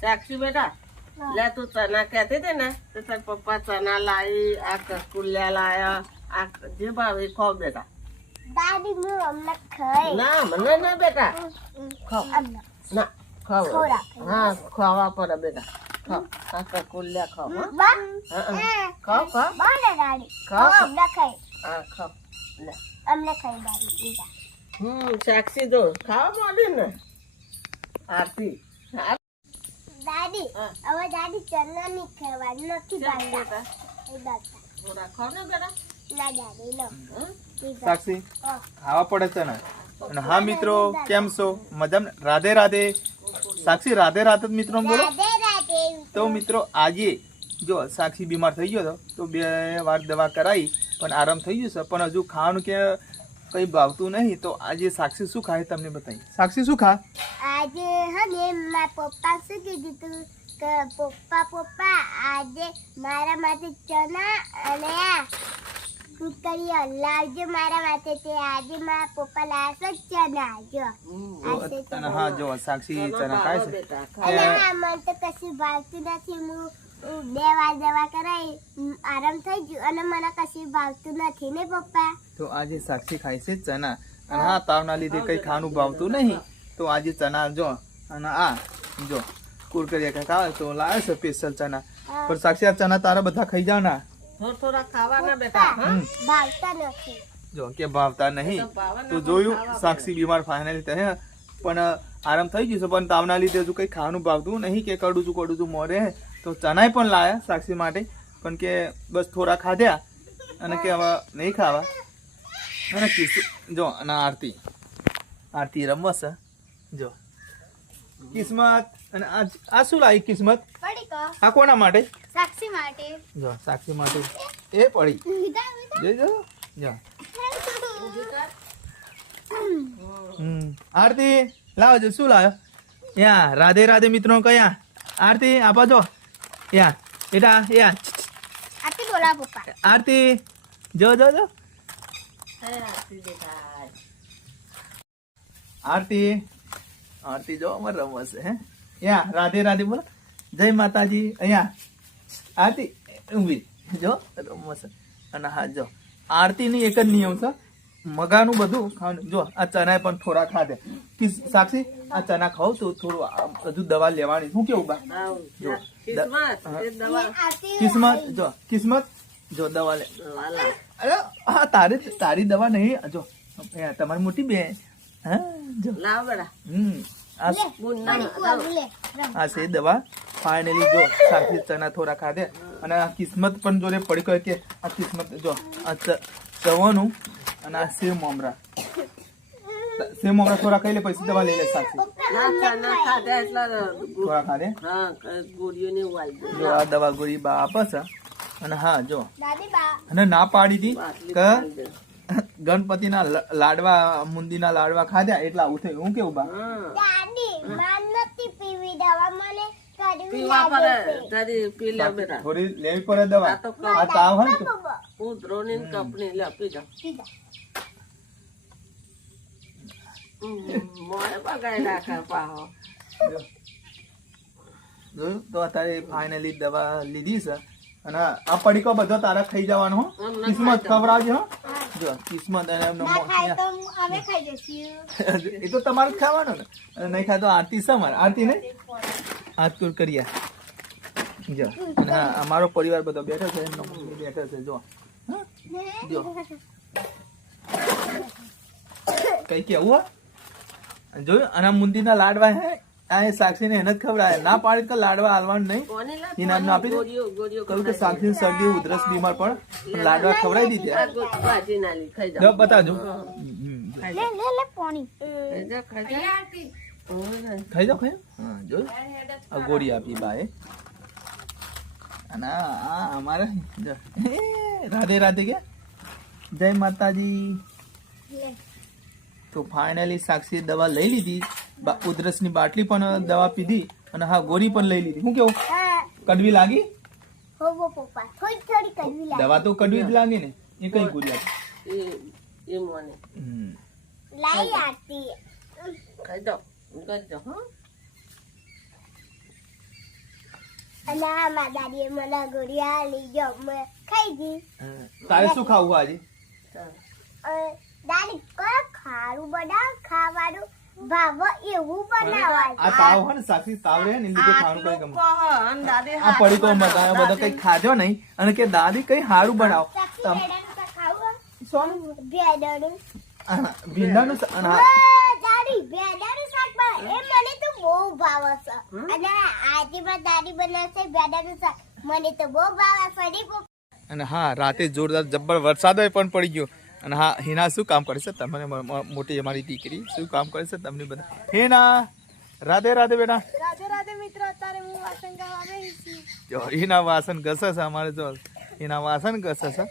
સાક્ષી બેટા લે તું ચના કહેતી હતી ને તો તાર પપ્પા ચના લાવી આ કસ્કુલ્યા લાયા આ જે ભાવે ખો બેટા. દાદી હું હમણાં ખાઈ. ના મને ના બેટા. હમણાં ના ખાવ. હા ખાવા પડે બેટા. ખાવ આ કસ્કુલ્યા ખાવ હા. બા. હા, હા. ખાવ ખાવ બોલે દાદી. ખાઓ. હું ખાઈ. હા ખાવ લે. હમણાં ખાઈ દાદી હમ સાક્ષી જો ખાવા માંડી ને? આરતી. દાદી હવે દાદી ચના ની ખાવાની નથી બાંધતા એ બાંધતા થોડા ને બેટા. ના દાદી લો. સાક્ષી હા. ખાવા પડે છે ને? અને હા મિત્રો કેમ છો? મજામાં? રાધે રાધે. સાક્ષી રાધે રાધે જ મિત્રો બોલો. તો મિત્રો આજે જો સાક્ષી બીમાર થઈ ગયો હતો તો બે વાર દવા કરાવી પણ આરામ થઈ ગયો છે. પણ હજુ ખાવાનું કે કંઈ ભાવતું નહીં તો આજે સાક્ષી શું ખાય તમને બતાવી સાક્ષી શું ખા? આજે હા ને મારા પપ્પા શું કીધું તું? કે પપ્પા પપ્પા આજે મારા માટે ચના અને આ કુકરીઓ લાવજો મારા માટે તે. આજે મારા પપ્પા લાવશે ચના જો. હા જો સાક્ષી ચના ખાય છે. અને હા મને તો કશું ભાવતું નથી. હું બે વાર દવા કરાઈ આરામ થઈ ગયું અને મને કશું ભાવતું નથી ને પપ્પા? તો આજે સાક્ષી ખાય છે ચના અને હા. તાવના લીધે કઈ ખાવાનું ભાવતું નહીં. તો આજે ચના જો અને આ જો કુરકરિયા કંઈક આવે તો લાવે છે સ્પેશિયલ ચના પણ સાક્ષી આ ચના તારા બધા ખાઈ જાવ ના. થોડા થોડા ખાવાના બેટા હમ. ભાવતા નથી. જો કે ભાવતા નહીં. તો જોયું સાક્ષી બીમાર ફાઇનલી તે પણ આરામ થઈ ગયું છે પણ તાવના લીધે હજુ કંઈ ખાવાનું ભાવતું નહીં કે કડું છું કડું છું મોરે. તો ચનાય પણ લાયા સાક્ષી માટે. પણ કે બસ થોડા ખાધ્યા અને કે હવે નહીં ખાવા. અને જો અને આરતી. આરતી રમવા છે. જો. કિસ્મત અને આ આ શું લાવી કિસ્મત? પડી આ કોના માટે? સાક્ષી માટે. જો સાક્ષી માટે. એ પડી. જોઈ જો. જો. હમ. આરતી લાવજો શું લાવ્યો? યા રાધે રાધે મિત્રો કયા? આરતી આપા જો યા એટા યા. બોલા પપ્પા. આરતી જો જો જો. આરતી. આરતી જો અમારે રમશે હે? યા રાધે રાધે બોલો. જય માતાજી. અહીંયા આરતી ઊભી જો રમશે અને હા જો. આરતીની એક જ નિયમ છે. મગાનું બધું ખાવાનું. જો આ ચના પણ થોડા ખાધે. કિસ- સાક્ષી આ ચના ખાવ તો થોડું આ બધું દવા લેવાની. શું કેવું બા? જો. કિસ્મત હા. એ દવા. કિસ્મત જો કિસ્મત. જો દવા લે. અરે હા તારી તારી દવા નહીં. જો અહીંયા તમારી મોટી બેન આ છે દવા. ફાઇનલી જો સાક્ષી ચના થોડા ખાધે. અને આ કિસ્મત પણ જોડે પડી ગયો કે આ કિસ્મત જો આ ચવાનું અને આ સેવ મમરા. સેવ મમરા થોડા ખાઈ લે પછી દવા લઈ લે ચણા થોડા ખાધે. જો આ દવા ગોળી બા આપે છે અને હા જો. અને ના પાડી હતી કે. ગણપતિના લાડવા મુંદીના લાડવા ખાધા એટલા ઉઠે. હું કેવું બા? થોડી લેવી પડે દવા. આ તાવ હોય હું તો પપ્પા, ઉધરોની ને કપની લે પી જા. પીધા. હમ, મોઢે બગાડી નાખે પાહો. જોયું તો અત્યારે ફાઇનલી દવા લીધી છે. અને આ પડીકો બધો તારા ખાઈ જવાનો કિસ્મત ખવડાવજો હો. જો કિસ્મત અને એમનો ના એ તો તમારે જ ખાવાનું ને. અને નહીં ખાતો આરતી છે આરતી હાથ કુર કર્યા જો અને અમારો પરિવાર બધો બેઠો છે એમનો બેઠો છે જો. જો. કઈ કેવું? જોયું? અને મુંદીના લાડવા હે? આ એ સાક્ષીને એને જ ખવડાવે. ના પાડી તો લાડવા હાલવાન નહીં. કોની લે આપી દે. કહ્યું કે સાક્ષી શરદી ઉધરસ બીમાર પણ લાડવા ખવડાવી દીધી. આ ગો- ભાજી ના લી ખાઈ જો જા બતાજો. લે લે લે પાણી. ખાઈ જા. જા જાઓ ખાઈ આ ગોળી આપી બાએ. અને આ અમારે રાધે રાધે કે જય માતાજી. તો ફાઇનલી સાક્ષી દવા લઈ લીધી. ઉધરસની બાટલી પણ દવા પીધી અને હા ગોળી પણ લઈ લીધી. શું કેવું? કડવી લાગી? લાગે. દવા તો કડવી જ લાગે ને. એ કઈ ગોળી આપી એ એ મોને. હમ. લાઈ આરતી. ખાઈ જાઓ ખાઈ જાઓ હા. અને આ મારા દાદીએ મને ગોળિયા લઈ ગયો. મેં ખાઈ ગઈ. તારે શું ખાવું આજે? અ, દાદી કરો ખારું બનાવ ખાવાનું. ભાવ એવું બનાવવાનું આ તાવ હોય ને સાક્ષી તાવ રહે ને લીધે ખાવાનું કઈ આટલું ગમે. કહો અને દાદી આ પડી તો બધા બધા કઈ ખાજો નહીં. અને કે દાદી કઈ સારું બનાવો. તમ ભેડાનું શાક ખાવું સોનું? ભેડાનું આ ભીંડાનું સ- અને ઓ, આ- દાદી ભેડાનું શાક બને એ મને તો બહુ ભાવે છે અને આજે મારી દાદી બનાવશે ભેડાનું શાક. મને તો બહુ ભાવે છે અને હા રાતે જોરદાર જબ્બર વરસાદ પણ પડી ગયો. અને હા હિના શું કામ કરે છે? તમને મોટી અમારી દીકરી શું કામ કરે છે? તમને બધા હિના રાધે રાધે બેટા. રાધે રાધે મિત્રો અત્યારે હું વાસણ ગાવા આવી છું. જો હિના વાસણ ઘસે છે અમારે જો હિના વાસણ ઘસે છે.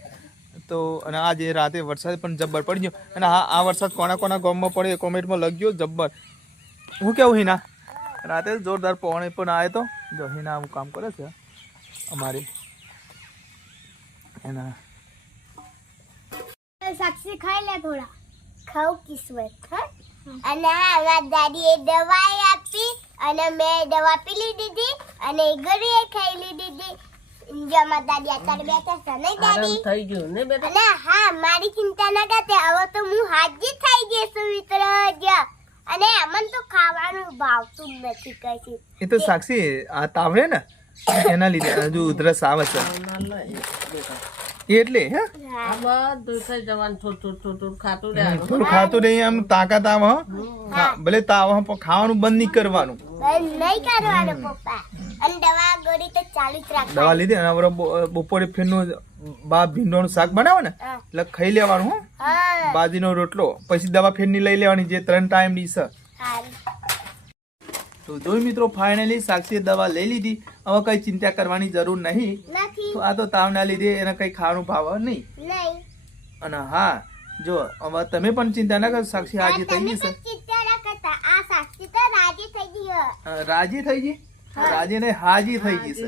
તો અને આજે રાતે વરસાદ પણ જબ્બર પડી ગયો. અને હા આ વરસાદ કોના કોના ગામમાં પડે એ કોમેન્ટમાં લખ્યો જબ્બર. હું કેવું હિના? રાતે જોરદાર પવન પણ આવે તો. જો હિના આવું કામ કરે છે અમારી. એના સાક્ષી ખાઈ લે થોડા. ખાવ કિસ્મત અને હા દાદીએ દવાઈ આપી અને મેં દવા પી લીધી અને ગળીએ ખાઈ લીધી હતી મારા દાદી અત્યારે બેઠા છે ને દાદી? થઈ ગયું ને બેટા? અને હા મારી ચિંતા ના કરતે હવે તો હું હાજી થઈ જઈશું મિત્ર જ. અને અમન તો ખાવાનું ભાવતું નથી કશું. એ તો સાક્ષી આ તાવડે ને? એના લીધે હજુ ઉધરસ આવે છે. એટલે હે? આ બધું થઈ જવાનું થોડું થોડું થોડું થોડું ખાતું નહીં આમ તાકાત આવે હા. ભલે તાવ ખાવાનું બંધ નહીં કરવાનું. બંધ નહીં કરવાનું પપ્પા. અને દવા ગોળી તો ચાલુ જ રાખવાની. દવા લીધી અને બપોરે ફેરનું બા ભીંડોનું શાક બનાવે ને એટલે ખાઈ લેવાનું હો. હા. બાજીનો રોટલો પછી દવા ફેરની લઈ લેવાની જે ત્રણ ટાઈમ સારું તો જોઈ મિત્રો ફાઇનલી સાક્ષીએ દવા લઈ લીધી. હવે કઈ ચિંતા કરવાની જરૂર નહીં. તો આ તો તાવના લીધે એને કઈ ખાવાનું ભાવ નહીં. અને હા જો હવે તમે પણ ચિંતા ના કરો સાક્ષી હાજી સાક્ષી થઈ ગઈ છે રાજી થઈ ગઈ? રાજી ને હાજી થઈ ગઈ છે.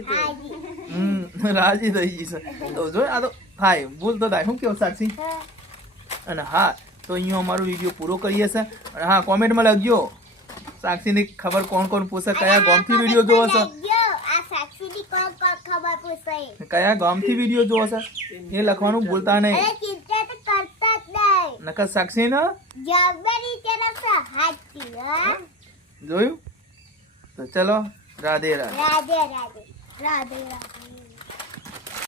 હમ રાજી થઈ ગઈ છે. તો જો આ તો થાય ભૂલ તો થાય. શું કેવું સાક્ષી? અને હા તો અહીંયા અમારો વીડિયો પૂરો કરીએ છે અને હા કોમેન્ટમાં લખજો. સાક્ષીની ખબર કોણ કોણ પૂછે કયા ગામથી વીડિયો જોવો છે? કયા ગામથી વીડિયો જોવો છે? એ લખવાનું ભૂલતા નહીં. નકર સાક્ષી ને જોયું? તો ચલો રાધે. રાધે રાધે રાધે રાધે.